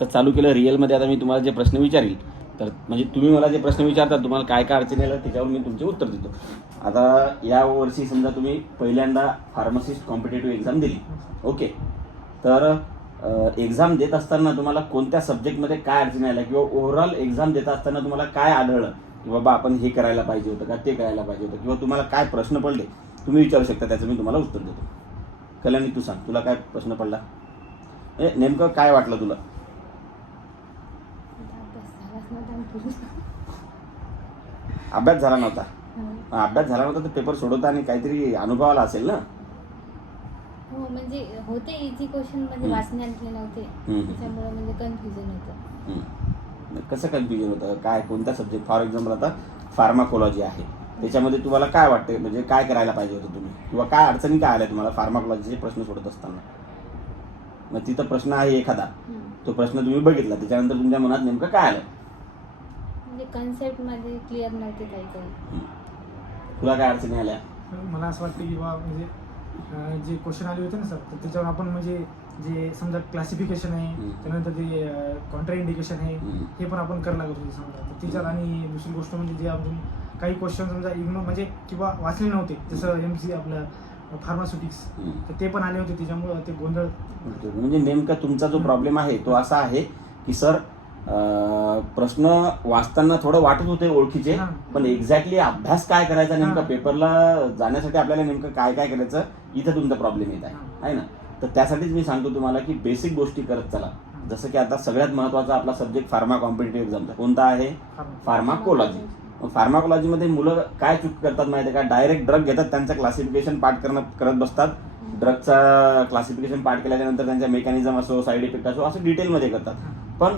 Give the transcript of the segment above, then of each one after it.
आता चालू केलं रिअलमध्ये आता मी तुम्हाला जे प्रश्न विचारील तर म्हणजे तुम्ही मला जे प्रश्न विचारता तुम्हाला काय काय अडचणी आल्या त्याच्यावर मी तुमचे उत्तर देतो. आता या वर्षी समजा तुम्ही पहिल्यांदा फार्मसिस्ट कॉम्पिटेटिव्ह एक्झाम दिली. ओके तर एक्झाम देत असताना तुम्हाला कोणत्या सब्जेक्टमध्ये काय अडचणी आल्या किंवा ओव्हरऑल एक्झाम देत असताना तुम्हाला काय आढळलं की बाबा आपण हे करायला पाहिजे होतं का ते करायला पाहिजे होतं किंवा तुम्हाला काय प्रश्न पडले तुम्ही विचारू शकता त्याचं मी तुम्हाला उत्तर देतो. कल्याणी तू सांग तुला काय प्रश्न पडला? म्हणजे नेमकं काय वाटलं तुला? अभ्यास झाला नव्हता. हो. अभ्यास झाला नव्हता तर पेपर सोडवता आणि काहीतरी अनुभव आला असेल ना? हो म्हणजे होते इझी क्वेश्चन म्हणजे नव्हते. त्याच्यामुळे म्हणजे कन्फ्युजन होतं. कसं कन्फ्युजन होतं? काय कोणता सब्जेक्ट फॉर एक्झाम्पल आता फार्माकोलॉजी आहे. त्याच्यामध्ये तुम्हाला काय वाटते म्हणजे काय करायला पाहिजे होतं तुम्ही? किंवा काय अडचणी काय आल्या तुम्हाला फार्माकोलॉजीचे प्रश्न सोडत असताना? मग तिथं प्रश्न आहे एखादा. तो प्रश्न तुम्ही बघितला. त्याच्यानंतर तुमच्या मनात नेमकं काय आलं? म्हणजे कन्सेप्टमध्ये क्लिअर नव्हते काही काही. तुला काय अडचणी आल्या मला असं वाटतं की बा म्हणजे अं, जे क्वेश्चन आले होते ना सर तर त्याच्यावर आपण म्हणजे जे समजा क्लासिफिकेशन आहे हम्म. त्यानंतर ते कॉन्ट्रा इंडिकेशन आहे हम्म. हे पण आपण करायला लागत होते समजा तर त्याच्यात आणि दुसरी गोष्ट म्हणजे जे आपण काही क्वेश्चन समजा इग्नोर म्हणजे किंवा वाचले नव्हते जसं एम सी आपलं फार्मास्युटिक्स हम्म. तर ते पण आले होते त्याच्यामुळं ते गोंधळ म्हणजे नेमका तुमचा जो प्रॉब्लेम आहे तो असा आहे की सर प्रश्न वाचताना थोडं वाटत होते ओळखीचे. पण एक्झॅक्टली अभ्यास काय करायचा नेमका. पेपरला जाण्यासाठी आपल्याला नेमकं काय काय करायचं इथं तुमचा प्रॉब्लेम येत आहे. आहे ना? तर त्यासाठीच मी सांगतो तुम्हाला की बेसिक गोष्टी करत चला. जसं की आता सगळ्यात महत्त्वाचा आपला सब्जेक्ट फार्मा कॉम्पिटेटिव्ह एक्झामचा कोणता आहे? फार्मा फार्माकोलॉजी फार्माकोलॉजीमध्ये मुलं काय चूक करतात माहिती आहे का? डायरेक्ट ड्रग घेतात त्यांचं क्लासिफिकेशन पाठ करणं करत बसतात. ड्रगचा क्लासिफिकेशन पाठ केल्याच्यानंतर त्यांच्या मेकॅनिझम असो साईड इफेक्ट असो असं डिटेलमध्ये करतात. पण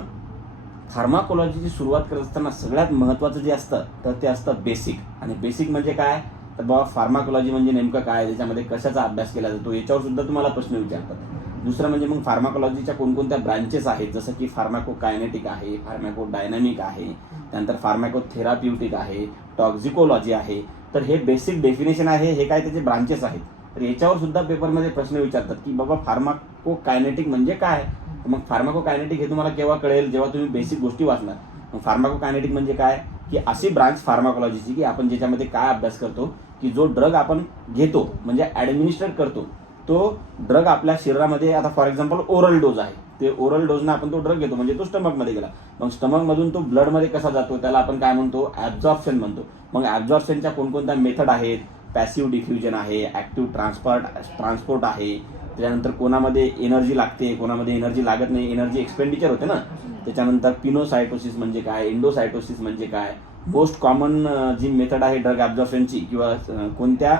फार्माकोलॉजीची सुरुवात करत असताना सगळ्यात महत्त्वाचं जे असतं तर ते असतं बेसिक आणि बेसिक म्हणजे काय? तर बाबा फार्माकोलॉजी म्हणजे नेमकं काय? त्याच्यामध्ये कशाचा अभ्यास केला जातो? याच्यावर सुद्धा तुम्हाला प्रश्न विचारतात. दुसरं म्हणजे मग फार्माकोलॉजीच्या कोणकोणत्या ब्रांचेस आहेत? जसं की फार्माको कायनेटिक आहे फार्माको डायनामिक आहे त्यानंतर फार्माको थेराप्युटिक आहे टॉक्झिकोलॉजी आहे. तर हे बेसिक डेफिनेशन आहे हे काय त्याचे ब्रांचेस आहेत? तर याच्यावर सुद्धा पेपरमध्ये प्रश्न विचारतात की बाबा फार्माको कायनेटिक म्हणजे काय? मग फार्माको कायनेटिक हे तुम्हाला केव्हा कळेल? जेव्हा तुम्ही बेसिक गोष्टी वाचणार. मग फार्माको कायनेटिक म्हणजे काय? की अशी ब्रांच फार्माकोलॉजीची की आपण ज्याच्यामध्ये काय अभ्यास करतो? की जो ड्रग आपण घेतो म्हणजे ॲडमिनिस्ट्रेट करतो तो ड्रग आपल्या शरीरामध्ये आता फॉर एक्झाम्पल ओरल डोज आहे. ते ओरल डोजनं आपण तो ड्रग घेतो म्हणजे तो स्टमकमध्ये गेला. मग स्टमकमधून तो ब्लडमध्ये कसा जातो? त्याला आपण काय म्हणतो? ॲब्झॉर्प्शन म्हणतो. मग ॲब्झॉर्प्शनच्या कोणकोणत्या मेथड आहेत? पॅसिव्ह डिफ्युजन आहे ॲक्टिव्ह ट्रान्सपोर्ट ट्रान्सपोर्ट आहे त्याच्यानंतर कोणामध्ये एनर्जी लागते कोणामध्ये एनर्जी लागत नाही एनर्जी एक्सपेंडिचर होते ना. त्याच्यानंतर पिनोसायटोसिस म्हणजे काय एंडोसायटोसिस म्हणजे काय? मोस्ट कॉमन जी मेथड आहे ड्रग ॲब्झॉर्प्शनची किंवा कोणत्या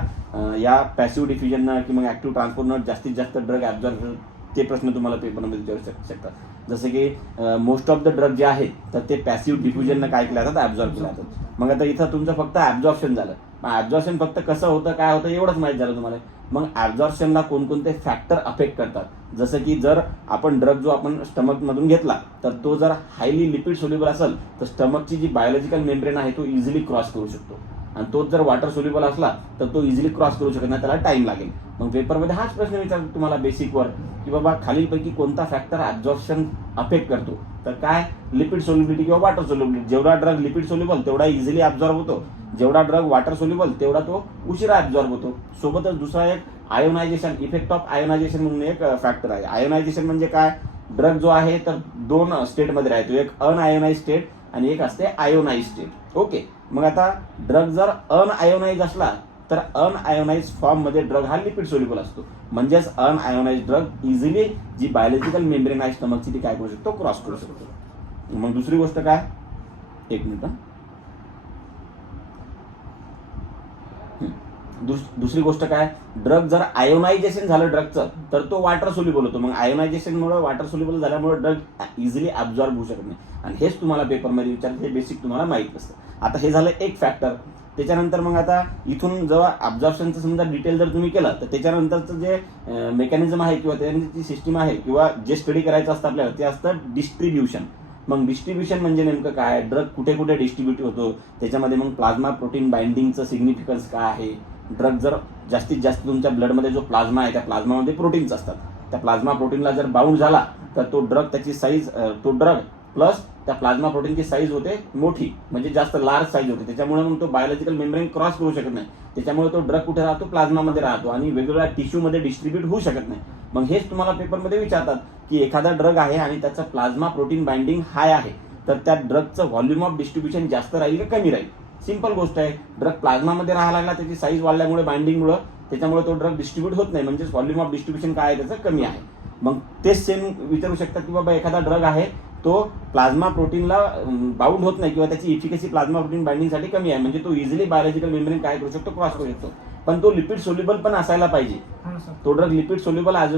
या पॅसिव्ह डिफ्युजननं किंवा ॲक्टिव्ह ट्रान्सपोर्टनं जास्तीत जास्त ड्रग ॲब्झॉर्प्शन ते प्रश्न तुम्हाला पेपरमध्ये विचारू शक शकतात. जसं की मोस्ट ऑफ द ड्रग जे आहेत तर ते पॅसिव्ह डिफ्युजननं काय केलं जातात? ॲब्झॉर्ब केलं जातात. मग आता इथं तुमचं फक्त ॲब्झॉर्प्शन झालं. मग ॲब्झॉर्प्शन फक्त कसं होतं काय होतं एवढंच माहीत झालं तुम्हाला. मग ॲब्झॉर्प्शनला कोणकोणते फॅक्टर अफेक्ट करतात? जसं की जर आपण ड्रग जो आपण स्टमकमधून घेतला तर तो जर हायली लिपिड सोल्युबल असेल तर स्टमकची जी बायोलॉजिकल मेम्ब्रेन आहे तो इझिली क्रॉस करू शकतो. आणि तोच जर वॉटर सोल्युबल असला तर तो इझिली क्रॉस करू शकत नाही त्याला टाइम लागेल. मग पेपरमध्ये हाच प्रश्न विचारतो तुम्हाला बेसिकवर की बाबा खालीलपैकी कोणता फॅक्टर ॲब्झॉर्प्शन अफेक्ट करतो? तर काय? लिपिड सोल्युबिलिटी किंवा वॉटर सोल्युबिलिटी जेवढा ड्रग लिपिड सोल्युबल तेवढा इझिली ॲब्झॉर्ब होतो. जेवढा ड्रग वॉटर सोल्युबल तेवढा तो उशिरा ॲब्झॉर्ब होतो. सोबतच दुसरा एक आयोनायझेशन इफेक्ट ऑफ आयोनायझेशन म्हणून एक फॅक्टर आहे. आयोनायझेशन म्हणजे काय? ड्रग जो आहे तर दोन स्टेटमध्ये राहतो. एक अनआयोनाइज स्टेट आणि एक असते आयोनाइज स्टेट ओके मग आता ड्रग जर अनआयोनाइज असला तर अनआयोनाइज फॉर्ममध्ये ड्रग हा लिपिड सोल्युबल असतो. म्हणजेच अनआयोनाइज ड्रग इझिली जी बायोलॉजिकल मेम्ब्रेन आहे स्टमकची ती काय करू शकतो? क्रॉस करू शकतो. मग दुसरी गोष्ट काय? एक मिनिट हं. हं. दुस- दुसरी गोष्ट काय? ड्रग जर आयोनायझेशन झालं ड्रगचं तर तो वॉटर सोल्युबल होतो. मग आयोनायझेशनमुळे वॉटर सोल्युबल झाल्यामुळे ड्रग इझिली ॲब्झॉर्ब होऊ शकत नाही. आणि हेच तुम्हाला पेपरमध्ये विचारते हे बेसिक तुम्हाला माहीत नसतं आता हे झालं एक फॅक्टर. त्याच्यानंतर मग आता इथून जेव्हा अब्झॉर्प्शनचं समजा डिटेल जर तुम्ही केलं तर त्याच्यानंतरचं जे मेकॅनिझम आहे किंवा त्यांची सिस्टीम आहे किंवा जे स्टडी करायचं असतं आपल्याला ते असतं डिस्ट्रीब्युशन. मग डिस्ट्रीब्युशन म्हणजे नेमकं काय? ड्रग कुठे कुठे डिस्ट्रीब्युट होतो? त्याच्यामध्ये मग प्लाझ्मा प्रोटीन बाइंडिंगचं सिग्निफिकन्स काय आहे? ड्रग जर जास्तीत जास्त तुमच्या ब्लडमध्ये जो प्लाझ्मा आहे त्या प्लाझ्मामध्ये प्रोटीन्स असतात. त्या प्लाझ्मा प्रोटीनला जर बाउंड झाला तर तो ड्रग त्याची साईज तो ड्रग प्लस त्या प्लाझ्मा प्रोटीनची साईज होते मोठी म्हणजे जास्त लार्ज साईज होते. त्याच्यामुळे मग तो बायोलॉजिकल मेम्ब्रेन क्रॉस करू शकत नाही. त्याच्यामुळे तो ड्रग कुठे राहतो? प्लाझ्मामध्ये राहतो आणि वेगवेगळ्या टिश्यूमध्ये डिस्ट्रीब्यूट होऊ शकत नाही. मग हेच तुम्हाला पेपरमध्ये विचारतात की एखादा ड्रग आहे आणि त्याचं प्लाझ्मा प्रोटीन बाइंडिंग हाय आहे तर त्या ड्रगचं व्हॉल्यूम ऑफ डिस्ट्रीब्युशन जास्त राहील का कमी राहील? सिंपल गोष्ट आहे. ड्रग प्लाझ्मामध्ये राहायला लागला त्याची साईज वाढल्यामुळे बाइंडिंगमुळे त्याच्यामुळे तो ड्रग डिस्ट्रीब्यूट होत नाही. म्हणजेच व्हॉल्यूम ऑफ डिस्ट्रीब्युशन काय आहे त्याचं? कमी आहे. मग तेच सेम विचारू शकतात की बाबा एखादा ड्रग आहे तो प्लाझ्मा प्रोटीनला बाउंड होत नाही किंवा त्याची इफिकसी प्लाझ्मा प्रोटीन बाइंडिंगसाठी कमी आहे. म्हणजे तो इझिली बायोलॉजिकल मेम्ब्रेन काय करू शकतो? क्रॉस करू शकतो. पण तो लिपिड सोल्युबल पण असायला पाहिजे. तो ड्रग लिपिड सोल्युबल आज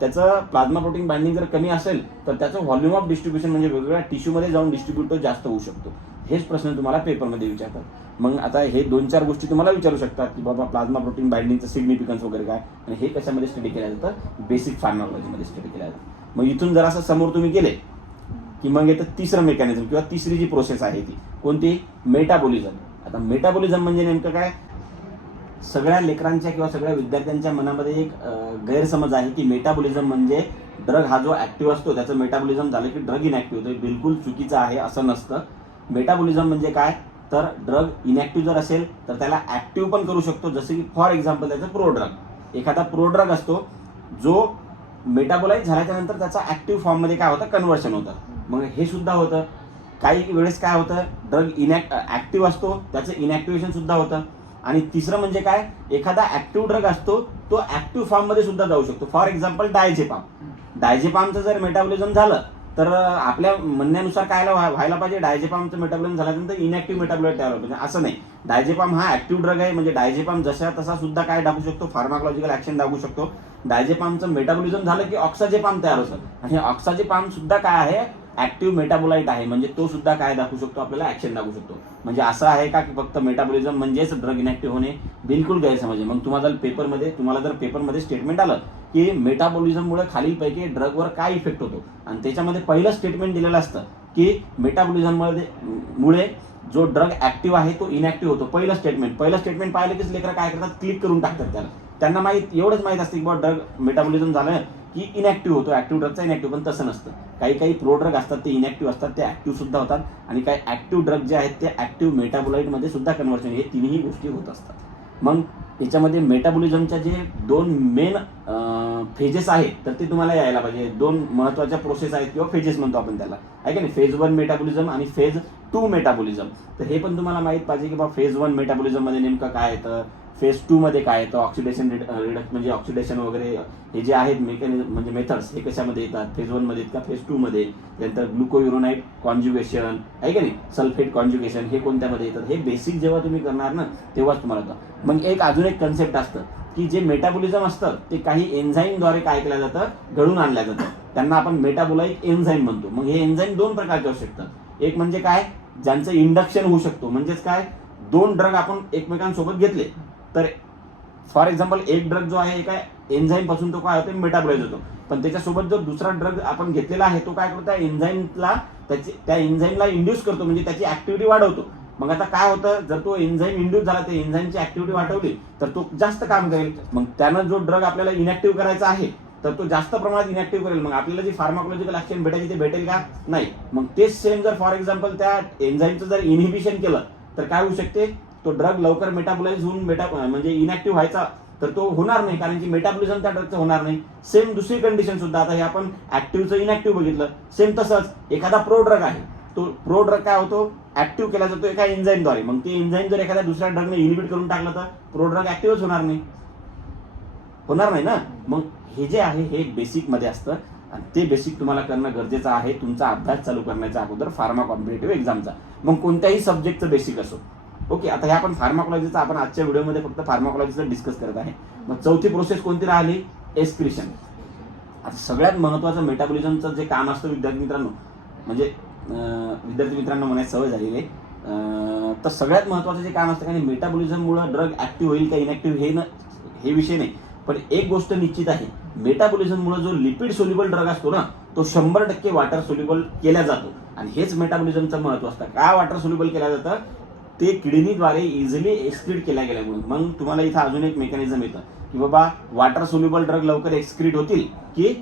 त्याचं प्लाझ्मा प्रोटीन बाइंडिंग जर कमी असेल तर त्याचं व्हॉल्यूम ऑफ डिस्ट्रीब्युशन म्हणजे वेगवेगळ्या टिश्यूमध्ये जाऊन डिस्ट्रीब्युट तो जास्त होऊ शकतो. हेच प्रश्न तुम्हाला पेपरमध्ये विचारतात. मग आता हे दोन चार गोष्टी तुम्हाला विचारू शकतात की बाबा प्लाझ्मा प्रोटीन बाइंडिंगचं सिग्निफिकन्स वगैरे काय आणि हे कशामध्ये स्टडी केलं जातं? बेसिक फार्मॉलॉजीमध्ये स्टडी केलं जातं. मग इथून जर असं समोर तुम्ही गेले की मग येतं तिसरं मेकॅनिझम किंवा तिसरी जी प्रोसेस आहे ती कोणती? मेटाबॉलिझम आता मेटाबॉलिझम म्हणजे नेमकं काय? सगळ्या लेकरांच्या किंवा सगळ्या विद्यार्थ्यांच्या मनामध्ये एक गैरसमज आहे की मेटाबॉलिझम म्हणजे ड्रग हा जो ऍक्टिव्ह असतो त्याचं मेटाबॉलिझम झालं की ड्रग इनॅक्टिव्ह होतं बिलकुल चुकीचं आहे असं नसतं. मेटाबॉलिझम म्हणजे काय? तर ड्रग इनॅक्टिव्ह जर असेल तर त्याला ऍक्टिव्ह पण करू शकतो. जसं की फॉर एक्झाम्पल त्याचं प्रो ड्रग एखादा प्रो ड्रग असतो जो मेटाबोलाइज झाल्याच्यानंतर त्याचा ऍक्टिव्ह फॉर्ममध्ये काय होतं? कन्व्हर्शन होतं. मग हे सुद्धा होतं. काही वेळेस काय होतं? ड्रग इनॅक्ट ऍक्टिव्ह असतो त्याचं इनॅक्टिव्हेशन सुद्धा होतं. आणि तिसरं म्हणजे काय? एखादा ऍक्टिव्ह ड्रग असतो तो ऍक्टिव्ह फॉर्ममध्ये सुद्धा जाऊ शकतो. फॉर एक्झाम्पल डायझेपाम डायझेपामचं जर मेटाबॉलिझम झालं तर आपल्या म्हणण्यानुसार काय व्हायला पाहिजे. डायजेपामचं मेटाबॉलिझम झाल्यानंतर इनॅक्टिव्ह मेटाबॉलाइट तयार होतं. म्हणजे असं नाही. डायजेपाम हा ऍक्टिव्ह ड्रग आहे. म्हणजे डायजेपाम जशा तसा सुद्धा काय दाखवू शकतो? फार्माकॉलॉजिकल ऍक्शन दाखवू शकतो. डायजेपामचं मेटाबॉलिझम झालं की ऑक्साजेपाम तयार होतं. आणि ऑक्साजेपाम सुद्धा काय आहे? ऍक्टिव्ह मेटाबोलाइट आहे. म्हणजे तो सुद्धा काय दाखवू शकतो? आपल्याला ऍक्शन दाखवू शकतो. म्हणजे असं आहे का की फक्त मेटाबॉलिझम म्हणजेच ड्रग इनॅक्टिव्ह होणे बिलकुल गैरसमज आहे? मग तुम्हाला जर पेपरमध्ये तुम्हाला जर पेपरमध्ये स्टेटमेंट आलं की मेटाबॉलिझममुळे खालीलपैकी ड्रगवर काय इफेक्ट होतो? आणि त्याच्यामध्ये पहिलं स्टेटमेंट दिलेलं असतं की मेटाबॉलिझममध्ये मुळे जो ड्रग ऍक्टिव्ह आहे तो इनॅक्टिव्ह होतो. पहिलं स्टेटमेंट पहिलं स्टेटमेंट पाहिलं की लेकरं काय करतात? क्लिक करून टाकतात त्याला. त्यांना माहीत एवढंच माहीत असते की बाबा ड्रग मेटाबॉलिझम झालं की इनॅक्टिव्ह होतो. ऍक्टिव्ह ड्रगचा इनॅक्टिव्ह पण तसं नसतं. काही काही प्रो ड्रग असतात ते इनॅक्टिव्ह असतात ते ऍक्टिव्ह सुद्धा होतात. आणि काही ऍक्टिव्ह ड्रग जे आहेत ते ऍक्टिव्ह मेटाबोलाइटमध्ये सुद्धा कन्व्हर्शन हे तिन्ही गोष्टी होत असतात. मग याच्यामध्ये मेटाबॉलिझमच्या जे दोन मेन फेजेस आहेत तर ते तुम्हाला यायला पाहिजे. दोन महत्त्वाच्या प्रोसेस आहेत किंवा फेजेस म्हणतो आपण त्याला. आहे का नाही? फेज वन मेटाबॉलिझम आणि फेज टू मेटाबॉलिझम तर हे पण तुम्हाला माहीत पाहिजे की बा फेज वन मेटाबॉलिझममध्ये नेमकं काय येतं? फेज टू मध्ये काय येतं ऑक्सिडेशन रिडक्ट म्हणजे ऑक्सिडेशन वगैरे हे जे आहेत मेकॅनिझम म्हणजे मेथड्स हे कशामध्ये येतात? फेज वनमध्ये का फेज टू मध्ये? त्यानंतर ग्लुकोयुरोनाईट कॉन्ज्युगेशन आहे का नाही? सल्फेट कॉन्ज्युगेशन हे कोणत्यामध्ये येतात? हे बेसिक जेव्हा तुम्ही करणार ना तेव्हाच तुम्हाला मग एक अजून एक कन्सेप्ट असतं की जे मेटाबॉलिझम असतं ते काही एन्झाईमद्वारे काय केलं जातं? घडून आणलं जातं. त्यांना आपण मेटाबोलाइट एन्झाईम म्हणतो. मग हे एन्झाईम दोन प्रकारचे असू शकतात. एक म्हणजे काय? ज्यांचं इंडक्शन होऊ शकतो. म्हणजेच काय? दोन ड्रग आपण एकमेकांसोबत घेतले. तर फॉर एक्झाम्पल एक ड्रग जो आहे काय एन्झाईमपासून तो काय होतो? मेटाबोलाइज होतो. पण त्याच्यासोबत जो दुसरा ड्रग आपण घेतलेला आहे तो काय करतो? त्या एन्झाईमला त्याची त्या एन्झाईमला इंड्यूस करतो म्हणजे त्याची ऍक्टिव्हिटी वाढवतो. मग आता काय होतं? जर तो एन्झाईम इंड्यूस झाला त्या एन्झाईमची ऍक्टिव्हिटी वाढवली तर तो जास्त काम करेल. मग त्यानं जो ड्रग आपल्याला इनॅक्टिव्ह करायचा आहे तर तो जास्त प्रमाणात इनॅक्टिव्ह करेल. मग आपल्याला जी फार्माकोलॉजिकल ऍक्शन भेटायची ते भेटेल का? नाही. मग तेच सेम जर फॉर एक्झाम्पल त्या एन्झाईमचं जर इनहिबिशन केलं तर काय होऊ शकते? तो ड्रग लवकर मेटाबोलाइज होऊन मेटा म्हणजे इनॅक्टिव्ह व्हायचा तर तो होणार नाही कारण की मेटाबॉलिझम त्या ड्रगचं होणार नाही. सेम दुसरी कंडिशन सुद्धा आता हे आपण ऍक्टिव्हचं इनॅक्टिव्ह बघितलं. सेम तसंच एखादा प्रो ड्रग आहे तो प्रो ड्रग काय होतो? ऍक्टिव्ह केला जातो एका एन्झाईमद्वारे मग ते एन्झाईम जर एखाद्या दुसऱ्या ड्रगने इनिबिट करून टाकलं तर प्रो ड्रग ऍक्टिव्हच होणार नाही. होणार नाही ना? मग हे जे आहे हे बेसिकमध्ये असतं. आणि ते बेसिक तुम्हाला करणं गरजेचं आहे. तुमचा अभ्यास चालू करण्याच्या अगोदर फार्मा कॉम्पिटेटिव्ह एक्झामचा मग कोणत्याही सब्जेक्टचं बेसिक असो. ओके आता हे आपण फार्माकोलॉजीचं आपण आजच्या व्हिडिओमध्ये फक्त फार्माकोलॉजीचं डिस्कस करत आहे. मग चौथी प्रोसेस कोणती राहिली? एस्क्रिशन आता सगळ्यात महत्वाचं मेटाबॉलिझमचं जे काम असतं विद्यार्थी मित्रांनो म्हणजे विद्यार्थी मित्रांनो म्हणायची सवय झालेली आहे. तर सगळ्यात महत्वाचं जे काम असतं कारण मेटाबॉलिझममुळे ड्रग ऍक्टिव्ह होईल का इनॅक्टिव्ह हे न हे विषय नाही. पण एक गोष्ट निश्चित आहे मेटाबॉलिझममुळे जो लिपिड सोल्युबल ड्रग असतो ना तो शंभर टक्के वॉटर सोल्युबल केला जातो. आणि हेच मेटाबॉलिझमचं महत्त्व असतं. का वॉटर सोल्युबल केलं जातं? ते किडनीद्वारे इझिली एक्सक्रीट केल्या गेल्यामुळे मग तुम्हाला इथं अजून एक मेकॅनिझम येतं की बाबा वॉटर सोल्युबल ड्रग लवकर एक्सक्रीट होतील की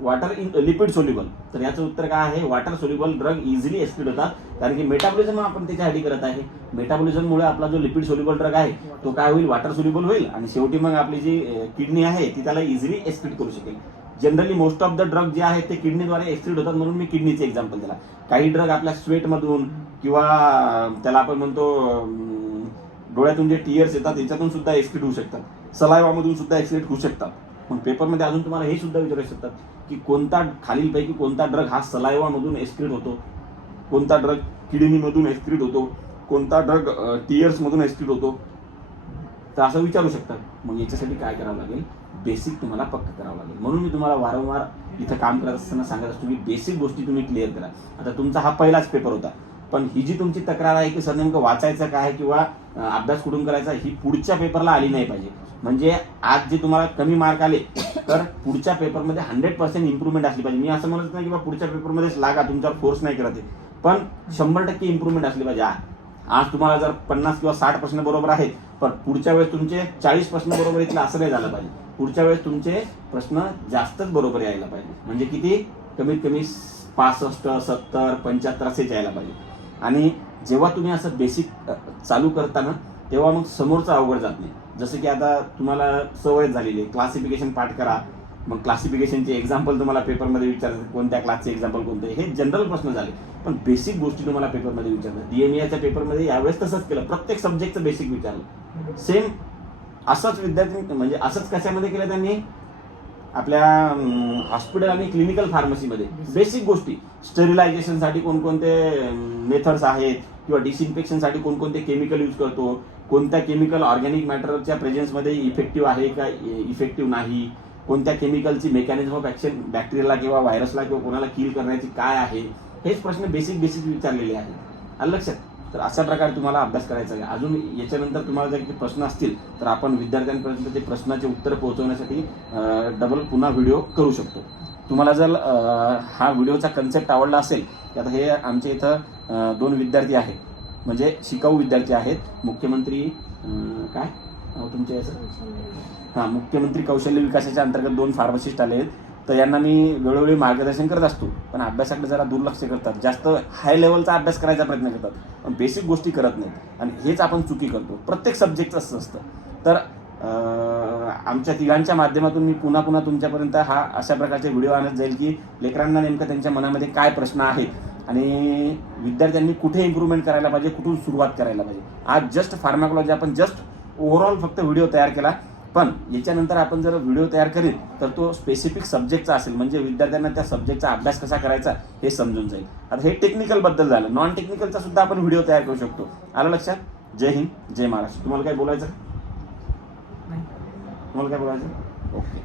वॉटर इन लिपिड सोल्युबल तर याचं उत्तर काय आहे? Water soluble drug easily excrete होतात. कारण की मेटाबॉलिझम आपण त्याच्यासाठी करत आहे. मेटाबॉलिझममुळे आपला जो लिपिड सोल्युबल ड्रग आहे तो काय होईल? वॉटर सोल्युबल होईल. आणि शेवटी मग आपली जी किडनी आहे ती त्याला इझिली एक्सक्रीट करू शकेल. Generally most of the drug जे आहे ते किडनीद्वारे एक्सक्रीड होतात म्हणून मी किडनीचे एक्झाम्पल दिला. काही ड्रग आपल्या स्वेटमधून किंवा त्याला आपण म्हणतो डोळ्यातून जे टीयर्स येतात त्याच्यातून सुद्धा एक्सक्रीड होऊ शकतात. सलायवामधून सुद्धा एक्सक्रीड होऊ शकतात. मग पेपरमध्ये अजून तुम्हाला हे सुद्धा विचारू शकतात की कोणता खालीलपैकी कोणता ड्रग हा सलायवामधून एक्सक्रीट होतो? कोणता ड्रग किडनीमधून एक्सक्रीट होतो? कोणता ड्रग टीयर्समधून एक्सक्रीट होतो? तर असं विचारू शकतात. मग याच्यासाठी काय करावं लागेल? बेसिक तुम्हाला पक्क करावं लागेल. म्हणून मी तुम्हाला वारंवार इथं काम करत असताना सांगत असतो की बेसिक गोष्टी तुम्ही क्लिअर करा. आता तुमचा हा पहिलाच पेपर होता. पण ही जी तुमची तक्रार आहे की सर नेमकं वाचायचं काय किंवा अभ्यास कुठून करायचा ही पुढच्या पेपरला आली नाही पाहिजे. म्हणजे आज जे तुम्हाला कमी मार्क आले तर पुढच्या पेपरमध्ये हंड्रेड पर्सेंट इम्प्रुव्हमेंट असली पाहिजे. मी असं म्हणत नाही की बा पुढच्या पेपरमध्येच लागा तुमच्यावर फोर्स नाही करत पण शंभर टक्के इम्प्रुव्हमेंट असली पाहिजे. आज तुम्हाला जर पन्नास किंवा साठ प्रश्न बरोबर आहेत पण पुढच्या वेळेस तुमचे चाळीस प्रश्न बरोबर येतील असं नाही झालं पाहिजे. पुढच्या वेळेस तुमचे प्रश्न जास्तच बरोबर यायला पाहिजे. म्हणजे किती? कमीत कमी पासष्ट सत्तर पंच्याहत्तर असेच यायला पाहिजे. आणि जेव्हा तुम्ही असं बेसिक चालू करताना तेव्हा मग समोरचं अवघड जात नाही. जसं की आता तुम्हाला सवय झालेली आहे क्लासिफिकेशन पाठ करा. मग क्लासिफिकेशनचे एक्झाम्पल तुम्हाला पेपरमध्ये विचारतात कोणत्या क्लासचे एक्झाम्पल कोणते? हे जनरल प्रश्न झाले. पण बेसिक गोष्टी तुम्हाला पेपरमध्ये विचारतात. डीएमईच्या पेपरमध्ये यावेळेस तसंच केलं. प्रत्येक सब्जेक्टचं बेसिक विचारलं. सेम असंच विद्यार्थी म्हणजे असंच कशामध्ये केलं त्यांनी? आपल्या हॉस्पिटल आणि क्लिनिकल फार्मसीमध्ये बेसिक गोष्टी. स्टेरिलायझेशनसाठी कोणकोणते मेथड्स आहेत किंवा डिसइन्फेक्शनसाठी कोणकोणते केमिकल यूज करतो? कोणत्या केमिकल ऑर्गॅनिक मॅटरच्या प्रेझेन्समध्ये इफेक्टिव्ह आहे का इफेक्टिव्ह नाही? कोणत्या केमिकलची मेकॅनिझम ऑफ ॲक्शन बॅक्टेरियाला किंवा व्हायरसला किंवा कोणाला किल करण्याची काय आहे? हेच प्रश्न बेसिक बेसिक विचारलेले आहेत. आलं लक्षात? तर अशा प्रकारे तुम्हाला अभ्यास करायचा आहे. अजून याच्यानंतर तुम्हाला जर काही प्रश्न असतील तर आपण विद्यार्थ्यांपर्यंत ते प्रश्नाचे उत्तर पोहोचवण्यासाठी डबल पुन्हा व्हिडिओ करू शकतो. तुम्हाला जर हा व्हिडिओचा कन्सेप्ट आवडला असेल की आता हे आमच्या इथं दोन विद्यार्थी आहेत. म्हणजे शिकाऊ विद्यार्थी आहेत. मुख्यमंत्री काय? तुमच्या याचं? हां मुख्यमंत्री कौशल्य विकासाच्या अंतर्गत दोन फार्मासिस्ट आले आहेत तर यांना मी वेळोवेळी मार्गदर्शन करत असतो. पण अभ्यासाकडे जरा दुर्लक्ष करतात. जास्त हाय लेवलचा अभ्यास करायचा प्रयत्न करतात. पण बेसिक गोष्टी करत नाहीत. आणि हेच आपण चुकी करतो. प्रत्येक सब्जेक्टचं असं असतं. तर आमच्या तिघांच्या माध्यमातून मी पुन्हा पुन्हा तुमच्यापर्यंत हा अशा प्रकारचे व्हिडिओ आणत जाईल की लेकरांना नेमकं त्यांच्या मनामध्ये काय प्रश्न आहेत. आणि विद्यार्थ्यांनी कुठे इम्प्रूव्हमेंट करायला पाहिजे? कुठून सुरुवात करायला पाहिजे? आज जस्ट फार्माकोलॉजी आपण जस्ट ओव्हरऑल फक्त व्हिडिओ तयार केला. पण याच्यानंतर आपण जर व्हिडिओ तयार करील तर तो स्पेसिफिक सब्जेक्टचा असेल म्हणजे विद्यार्थ्यांना त्या सब्जेक्टचा अभ्यास कसा करायचा हे समजून जाईल. आता हे टेक्निकलबद्दल झालं. नॉन टेक्निकलचा सुद्धा आपण व्हिडिओ तयार करू शकतो. आलं लक्षात? जय हिंद जय महाराष्ट्र. तुम्हाला काय बोलायचं? तुम्हाला काय बोलायचं? ओके.